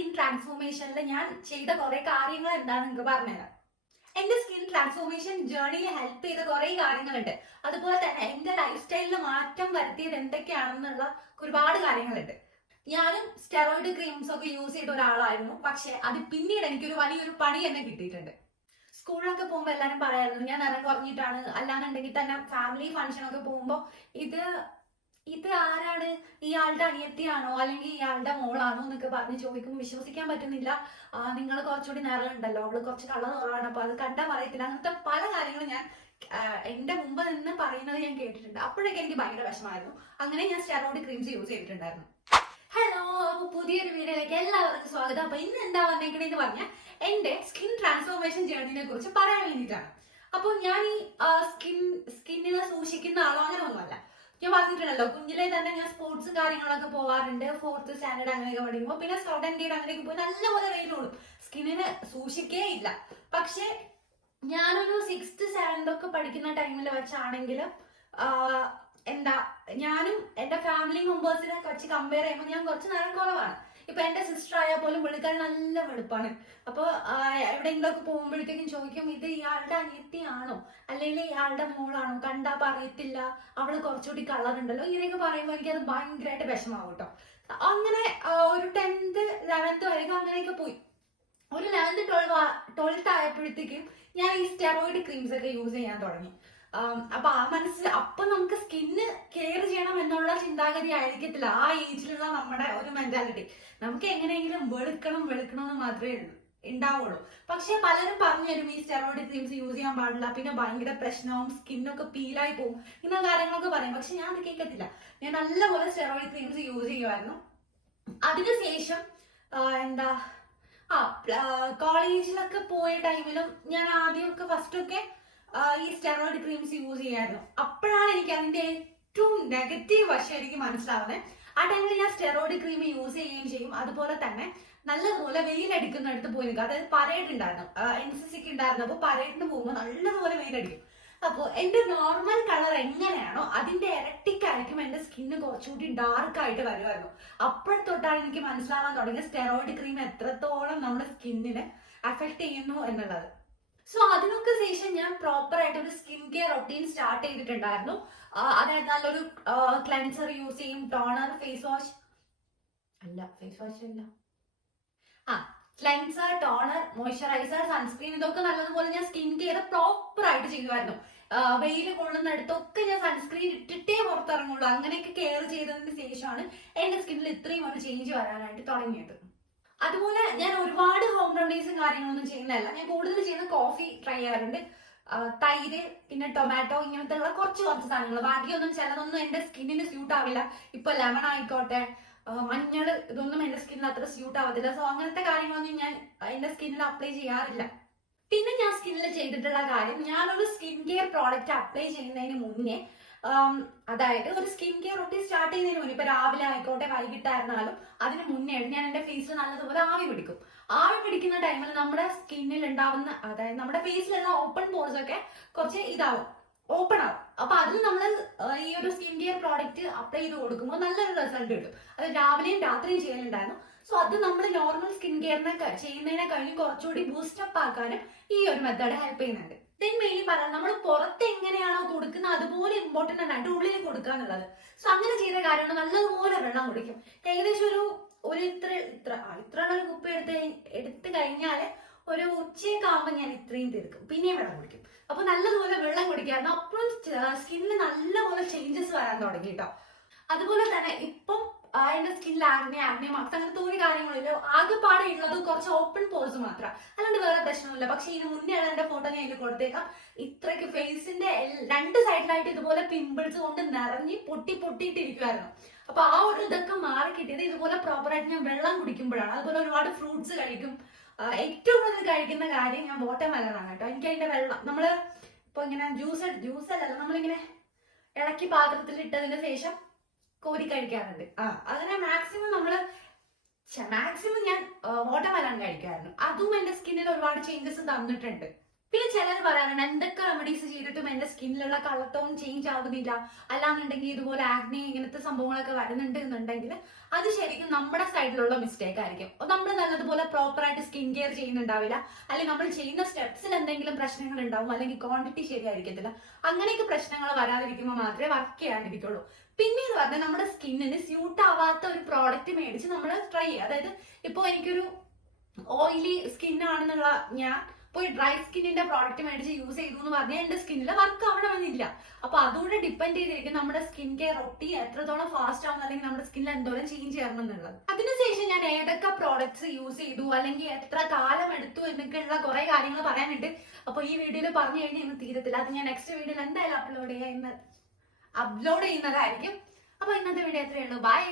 Skin ട്രാൻസ്ഫോർമേഷനിൽ ഞാൻ ചെയ്ത കുറെ കാര്യങ്ങൾ എന്താണെന്ന് നിങ്ങൾക്ക് പറഞ്ഞുതരാം. എന്റെ സ്കിൻ ട്രാൻസ്ഫോർമേഷൻ ജേർണിയിൽ ഹെൽപ്പ് ചെയ്ത കുറെ കാര്യങ്ങളുണ്ട്. അതുപോലെ തന്നെ എന്റെ ലൈഫ് സ്റ്റൈലിൽ മാറ്റം വരുത്തിയത് എന്തൊക്കെയാണെന്നുള്ള ഒരുപാട് കാര്യങ്ങളുണ്ട്. ഞാനും സ്റ്റെറോയിഡ് ക്രീംസ് ഒക്കെ യൂസ് ചെയ്ത ഒരാളായിരുന്നു. പക്ഷെ അത് പിന്നീട് എനിക്കൊരു വലിയൊരു പണി തന്നെ കിട്ടിയിട്ടുണ്ട്. സ്കൂളിലൊക്കെ പോകുമ്പോൾ എല്ലാവരും പറയായിരുന്നു ഞാൻ നിറം കുറഞ്ഞിട്ടാണ്, അല്ലാന്നുണ്ടെങ്കിൽ തന്നെ ഫാമിലി ഫംഗ്ഷനൊക്കെ പോകുമ്പോൾ ഇത് ഇത് ആരാണ്, ഇയാളുടെ അനിയത്തിയാണോ അല്ലെങ്കിൽ ഇയാളുടെ മോളാണോ എന്നൊക്കെ പറഞ്ഞ് ചോദിക്കുമ്പോൾ വിശ്വസിക്കാൻ പറ്റുന്നില്ല, നിങ്ങൾ കുറച്ചുകൂടി നിറം ഉണ്ടല്ലോ, അവള് കുറച്ച് കളർ കുറവാണ്, അപ്പൊ അത് കണ്ടാൽ പറയത്തില്ല, അങ്ങനത്തെ പല കാര്യങ്ങളും ഞാൻ എന്റെ മുമ്പ് നിന്ന് പറയുന്നത് ഞാൻ കേട്ടിട്ടുണ്ട്. അപ്പോഴൊക്കെ എനിക്ക് ഭയങ്കര വിഷമായിരുന്നു. അങ്ങനെ ഞാൻ സ്റ്റെറോയിഡ് ക്രീംസ് യൂസ് ചെയ്തിട്ടുണ്ടായിരുന്നു. ഹലോ, അപ്പൊ പുതിയൊരു വീഡിയോയിലേക്ക് എല്ലാവർക്കും സ്വാഗതം. അപ്പൊ ഇന്ന് എന്താ വന്നേക്കണെന്ന് പറഞ്ഞാൽ എന്റെ സ്കിൻ ട്രാൻസ്ഫോർമേഷൻ ജേർണിനെ കുറിച്ച് പറയാൻ വേണ്ടിയിട്ടാണ്. അപ്പോൾ ഞാൻ ഈ സ്കിന്നിനെ സൂക്ഷിക്കുന്ന ആളോ അങ്ങനെ ഒന്നുമല്ല. ഞാൻ പറഞ്ഞിട്ടുണ്ടല്ലോ, കുഞ്ഞിലെ തന്നെ ഞാൻ സ്പോർട്സ് കാര്യങ്ങളൊക്കെ പോകാറുണ്ട്. 4th സ്റ്റാൻഡേർഡ് അങ്ങനെയൊക്കെ പഠിക്കുമ്പോൾ പിന്നെ സെക്കൻഡ് അങ്ങനെയൊക്കെ പോയി നല്ലപോലെ വെയിലോടും, സ്കിന്നിന് സൂക്ഷിക്കേ ഇല്ല. പക്ഷെ ഞാനൊരു 6th 7th ഒക്കെ പഠിക്കുന്ന ടൈമിൽ വെച്ചാണെങ്കിൽ എന്താ, ഞാനും എന്റെ ഫാമിലി മെമ്പേഴ്സിനെ വെച്ച് കമ്പയർ ചെയ്യുമ്പോൾ ഞാൻ കുറച്ച് നേരം കുറവാണ്. ഇപ്പൊ എന്റെ സിസ്റ്റർ ആയാൽ പോലും പുള്ളിക്കാരൻ നല്ല വെളുപ്പാണ്. അപ്പൊ എവിടെയെങ്കിലും ഒക്കെ പോകുമ്പോഴത്തേക്കും ചോദിക്കും, ഇത് ഇയാളുടെ അനിയത്തിയാണോ അല്ലെങ്കിൽ ഇയാളുടെ മോളാണോ, കണ്ടാ പറയത്തില്ല, അവള് കുറച്ചുകൂടി കളർ ഉണ്ടല്ലോ, ഇങ്ങനെയൊക്കെ പറയുമ്പോൾ എനിക്ക് അത് ഭയങ്കരമായിട്ട് വിഷമാവും കേട്ടോ. അങ്ങനെ ഒരു 10th 11th വരെയൊക്കെ അങ്ങനെയൊക്കെ പോയി. ഒരു 11th 12th ആയപ്പോഴത്തേക്കും ഞാൻ ഈ സ്റ്റെറോയിഡ് ക്രീംസ് ഒക്കെ യൂസ് ചെയ്യാൻ തുടങ്ങി. അപ്പൊ അപ്പൊ നമുക്ക് സ്കിന്ന് കെയർ ചെയ്യണം എന്നുള്ള ചിന്താഗതി ആയിരിക്കത്തില്ല ആ ഏജിലുള്ള നമ്മുടെ ഒരു മെന്റാലിറ്റി. നമുക്ക് എങ്ങനെയെങ്കിലും വെളുക്കണം എന്ന് മാത്രമേ ഉണ്ടാവുള്ളൂ. പക്ഷെ പലരും പറഞ്ഞു തരും ഈ സ്റ്റെറോയിഡ് ക്രീംസ് യൂസ് ചെയ്യാൻ പാടില്ല, പിന്നെ ഭയങ്കര പ്രശ്നവും, സ്കിന്നൊക്കെ പീലായി പോകും, ഇങ്ങനെ കാര്യങ്ങളൊക്കെ പറയും. പക്ഷെ ഞാൻ അത് കേൾക്കത്തില്ല. ഞാൻ നല്ലപോലെ സ്റ്റെറോയിഡ് ക്രീംസ് യൂസ് ചെയ്യുമായിരുന്നു. അതിനുശേഷം എന്താ കോളേജിലൊക്കെ പോയ ടൈമിലും ഞാൻ ആദ്യമൊക്കെ ഫസ്റ്റൊക്കെ ഈ സ്റ്റെറോയിഡ് ക്രീംസ് യൂസ് ചെയ്യായിരുന്നു. അപ്പോഴാണ് എനിക്ക് അതിന്റെ ഏറ്റവും നെഗറ്റീവ് വശം എനിക്ക് മനസ്സിലാവുന്നത്. ആ ടൈമിൽ ഞാൻ സ്റ്റെറോയിഡ് ക്രീം യൂസ് ചെയ്യുകയും ചെയ്യും. അതുപോലെ തന്നെ നല്ലതുപോലെ വെയിലടിക്കുന്നിടത്ത് പോയി നിൽക്കും. അതായത് പരേഡ് ഉണ്ടായിരുന്നു, NCCക്ക് ഉണ്ടായിരുന്നു. അപ്പൊ പരേഡിന് പോകുമ്പോൾ നല്ലതുപോലെ വെയിലടിക്കും. അപ്പോൾ എന്റെ നോർമൽ കളർ എങ്ങനെയാണോ അതിന്റെ ഇരട്ടിക്കായിരിക്കും എന്റെ സ്കിന്ന് കുറച്ചുകൂടി ഡാർക്ക് ആയിട്ട് വരുമായിരുന്നു. അപ്പോഴത്തൊട്ടാണ് എനിക്ക് മനസ്സിലാവാൻ തുടങ്ങിയ സ്റ്റെറോയിഡ് ക്രീം എത്രത്തോളം നമ്മുടെ സ്കിന്നിനെ അഫക്ട് ചെയ്യുന്നു എന്നുള്ളത്. സോ അതിനൊക്കെ ശേഷം ഞാൻ പ്രോപ്പർ ആയിട്ട് ഒരു സ്കിൻ കെയർ റൊട്ടീൻ സ്റ്റാർട്ട് ചെയ്തിട്ടുണ്ടായിരുന്നു. അതായത് നല്ലൊരു ക്ലെൻസർ യൂസ് ചെയ്യും, ടോണർ, ഫേസ് വാഷ് അല്ല ക്ലെൻസർ, ടോണർ, മോയ്സ്ചറൈസർ, സൺസ്ക്രീൻ, ഇതൊക്കെ നല്ലതുപോലെ ഞാൻ സ്കിൻ കെയർ പ്രോപ്പർ ആയിട്ട് ചെയ്യുമായിരുന്നു. വെയിൽ കൊള്ളുന്നിടത്തൊക്കെ ഞാൻ സൺസ്ക്രീൻ ഇട്ടിട്ടേ പുറത്തിറങ്ങുള്ളൂ. അങ്ങനെയൊക്കെ കെയർ ചെയ്തതിന് ശേഷമാണ് എന്റെ സ്കിന്നിൽ ഇത്രയും ഒരു ചേഞ്ച് വരാനായിട്ട് തുടങ്ങിയത്. അതുപോലെ ഞാൻ ഒരുപാട് ഹോം റെമഡീസും കാര്യങ്ങളൊന്നും ചെയ്യുന്നതല്ല. ഞാൻ കൂടുതൽ ചെയ്യുന്ന കോഫി ട്രൈ ചെയ്യാറുണ്ട്, തൈര്, പിന്നെ ടൊമാറ്റോ, ഇങ്ങനത്തെ ഉള്ള കുറച്ച് സാധനങ്ങൾ. ബാക്കിയൊന്നും ചിലതൊന്നും എന്റെ സ്കിന്നിന് സ്യൂട്ട് ആവില്ല. ഇപ്പൊ ലെമൺ ആയിക്കോട്ടെ, മഞ്ഞൾ, ഇതൊന്നും എന്റെ സ്കിന്നിൽ അത്ര സ്യൂട്ട് ആവത്തില്ല. സോ അങ്ങനത്തെ കാര്യങ്ങളൊന്നും ഞാൻ എന്റെ സ്കിന്നിൽ അപ്ലൈ ചെയ്യാറില്ല. പിന്നെ ഞാൻ സ്കിന്നിൽ ചെയ്തിട്ടുള്ള കാര്യം, ഞാനൊരു സ്കിൻ കെയർ പ്രോഡക്റ്റ് അപ്ലൈ ചെയ്യുന്നതിന് മുന്നേ, അതായത് ഒരു സ്കിൻ കെയർ റൊട്ടീൻ സ്റ്റാർട്ട് ചെയ്യുന്നതിന് മുന്നേ, ഇപ്പൊ രാവിലെ ആയിക്കോട്ടെ വൈകിട്ടായിരുന്നാലും അതിന് മുന്നേ ഞാൻ എന്റെ ഫേസിൽ നല്ലതുപോലെ ആവി പിടിക്കും. ആവി പിടിക്കുന്ന ടൈമിൽ നമ്മുടെ സ്കിന്നിൽ ഉണ്ടാവുന്ന, അതായത് നമ്മുടെ ഫേസിലുള്ള ഓപ്പൺ പോർസ് ഒക്കെ കുറച്ച് ഓപ്പൺ ആവും. അപ്പൊ അതിൽ നമ്മൾ ഈ ഒരു സ്കിൻ കെയർ പ്രോഡക്റ്റ് അപ്ലൈ ചെയ്ത് കൊടുക്കുമ്പോൾ നല്ലൊരു റിസൾട്ട് കിട്ടും. അത് രാവിലെയും രാത്രിയും ചെയ്യലുണ്ടായിരുന്നു. സോ അത് നമ്മൾ നോർമൽ സ്കിൻ കെയറിനെ ചെയ്യുന്നതിനെ കഴിഞ്ഞ് കുറച്ചുകൂടി ബൂസ്റ്റപ്പ് ആക്കാനും ഈ ഒരു മെത്തേഡ് ഹെൽപ്പ് ചെയ്യുന്നുണ്ട്. മെയിൻലി പറയാം, നമ്മൾ പുറത്ത് എങ്ങനെയാണോ കൊടുക്കുന്നത് അതുപോലെ ഇമ്പോർട്ടന്റ് ആണ് ഉള്ളിൽ കൊടുക്കുക എന്നുള്ളത്. സോ അങ്ങനെ ചെയ്ത കാര്യമാണ്. നല്ലതുപോലെ വെള്ളം കുടിക്കും. ഏകദേശം ഒരു ഇത്ര ഒരു കുപ്പി എടുത്ത് കഴിഞ്ഞാല് ഒരു ഉച്ചയൊക്കെ ആകുമ്പോൾ ഞാൻ ഇത്രയും തീർക്കും, പിന്നെയും വെള്ളം കുടിക്കും. അപ്പൊ നല്ലതുപോലെ വെള്ളം കുടിക്കായിരുന്നു. അപ്പോഴും സ്കിന്നിൽ നല്ലപോലെ ചേഞ്ചസ് വരാൻ തുടങ്ങി കേട്ടോ. അതുപോലെ തന്നെ ഇപ്പം എന്റെ സ്കിന്നിൽ ആഗ്നെ മാർക്സ് അങ്ങനത്തെ ഒരു കാര്യങ്ങളില്ല. ആകെപ്പാടെ ഉള്ളത് കുറച്ച് ഓപ്പൺ പോർസ് മാത്രം, അല്ലാണ്ട് വേറെ പ്രശ്നമില്ല. പക്ഷെ ഇതിന് മുന്നേ എന്റെ ഫോട്ടോ ഞാൻ ഇതിൽ കൊടുത്തേക്കാം. ഇത്രയ്ക്ക് ഫേസിന്റെ 2 സൈഡിലായിട്ട് ഇതുപോലെ പിമ്പിൾസ് കൊണ്ട് നിറഞ്ഞ് പൊട്ടിയിട്ടിരിക്കുമായിരുന്നു. അപ്പൊ ആ ഒരു ഇതൊക്കെ മാറി കിട്ടിയത് ഇതുപോലെ പ്രോപ്പർ ആയിട്ട് ഞാൻ വെള്ളം കുടിക്കുമ്പോഴാണ്. അതുപോലെ ഒരുപാട് ഫ്രൂട്ട്സ് കഴിക്കും. ഏറ്റവും കൂടുതൽ കഴിക്കുന്ന കാര്യം ഞാൻ വാട്ടർമെലൺ ആണ് കേട്ടോ. എനിക്ക് അതിന്റെ വെള്ളം നമ്മള് ഇപ്പൊ ഇങ്ങനെ ജ്യൂസ് അല്ലല്ലോ, നമ്മളിങ്ങനെ ഇളക്കി പാത്രത്തിൽ ഇട്ടതിന് ശേഷം കോരി കഴിക്കാറുണ്ട്. അങ്ങനെ മാക്സിമം ഞാൻ വാട്ടർമെലൺ കഴിക്കാറുണ്ട്. അതും എന്റെ സ്കിന്നിൽ ഒരുപാട് ചേഞ്ചസ് തന്നിട്ടുണ്ട്. പിന്നെ ചിലർ പറയാറുണ്ട് എന്തൊക്കെ റെമഡീസ് ചെയ്തിട്ടും എന്റെ സ്കിന്നിലുള്ള കളർ ടോൺ ചേഞ്ച് ആവുന്നില്ല, അല്ലാന്നുണ്ടെങ്കിൽ ഇതുപോലെ ആഗ്നി ഇങ്ങനത്തെ സംഭവങ്ങളൊക്കെ വരുന്നുണ്ട് എന്നുണ്ടെങ്കിൽ അത് ശരിക്കും നമ്മുടെ സൈഡിലുള്ള മിസ്റ്റേക്ക് ആയിരിക്കും. നമ്മൾ നല്ലതുപോലെ പ്രോപ്പർ ആയിട്ട് സ്കിൻ കെയർ ചെയ്യുന്നുണ്ടാവില്ല, അല്ലെങ്കിൽ നമ്മൾ ചെയ്യുന്ന സ്റ്റെപ്സിൽ എന്തെങ്കിലും പ്രശ്നങ്ങൾ ഉണ്ടാവും, അല്ലെങ്കിൽ ക്വാണ്ടിറ്റി ശരിയായിരിക്കത്തില്ല. അങ്ങനെയൊക്കെ പ്രശ്നങ്ങൾ വരാതിരിക്കുമ്പോൾ മാത്രമേ വർക്ക് ചെയ്യാണ്ടിരിക്കുള്ളൂ. പിന്നെ എന്ന് പറഞ്ഞാൽ നമ്മുടെ സ്കിന്നിന് സ്യൂട്ട് ആവാത്ത ഒരു പ്രോഡക്റ്റ് മേടിച്ച് നമ്മൾ ട്രൈ ചെയ്യുക. അതായത് ഇപ്പോൾ എനിക്കൊരു ഓയിലി സ്കിൻ ആണെന്നുള്ള ഞാൻ പോയി ഡ്രൈ സ്കിന്നിന്റെ പ്രോഡക്റ്റ് മേടിച്ച് യൂസ് ചെയ്തു എന്ന് പറഞ്ഞാൽ എന്റെ സ്കിന്നിൽ വർക്ക് ആവണമെന്നില്ല. അപ്പൊ അതുകൊണ്ട് ഡിപ്പെൻഡ് ചെയ്തിരിക്കും നമ്മുടെ സ്കിൻ കെയർ റൊട്ടീൻ എത്രത്തോളം ഫാസ്റ്റ് ആവുന്നു, അല്ലെങ്കിൽ നമ്മുടെ സ്കിന്നിൽ എന്തോരം ചേഞ്ച് ചെയ്യണം എന്നുള്ളത്. അതിനുശേഷം ഞാൻ ഏതൊക്കെ പ്രോഡക്ട്സ് യൂസ് ചെയ്തു, അല്ലെങ്കിൽ എത്ര കാലം എടുത്തു എന്നൊക്കെയുള്ള കുറെ കാര്യങ്ങൾ പറയാനുണ്ട്. അപ്പൊ ഈ വീഡിയോയിൽ പറഞ്ഞു കഴിഞ്ഞാൽ ഇന്ന് തീരത്തില്ല. അത് ഞാൻ നെക്സ്റ്റ് വീഡിയോയിൽ എന്തായാലും അപ്ലോഡ് ചെയ്യുന്നതായിരിക്കും. അപ്പൊ ഇന്നത്തെ വീഡിയോ എത്രയേ ഉള്ളൂ. ബൈ.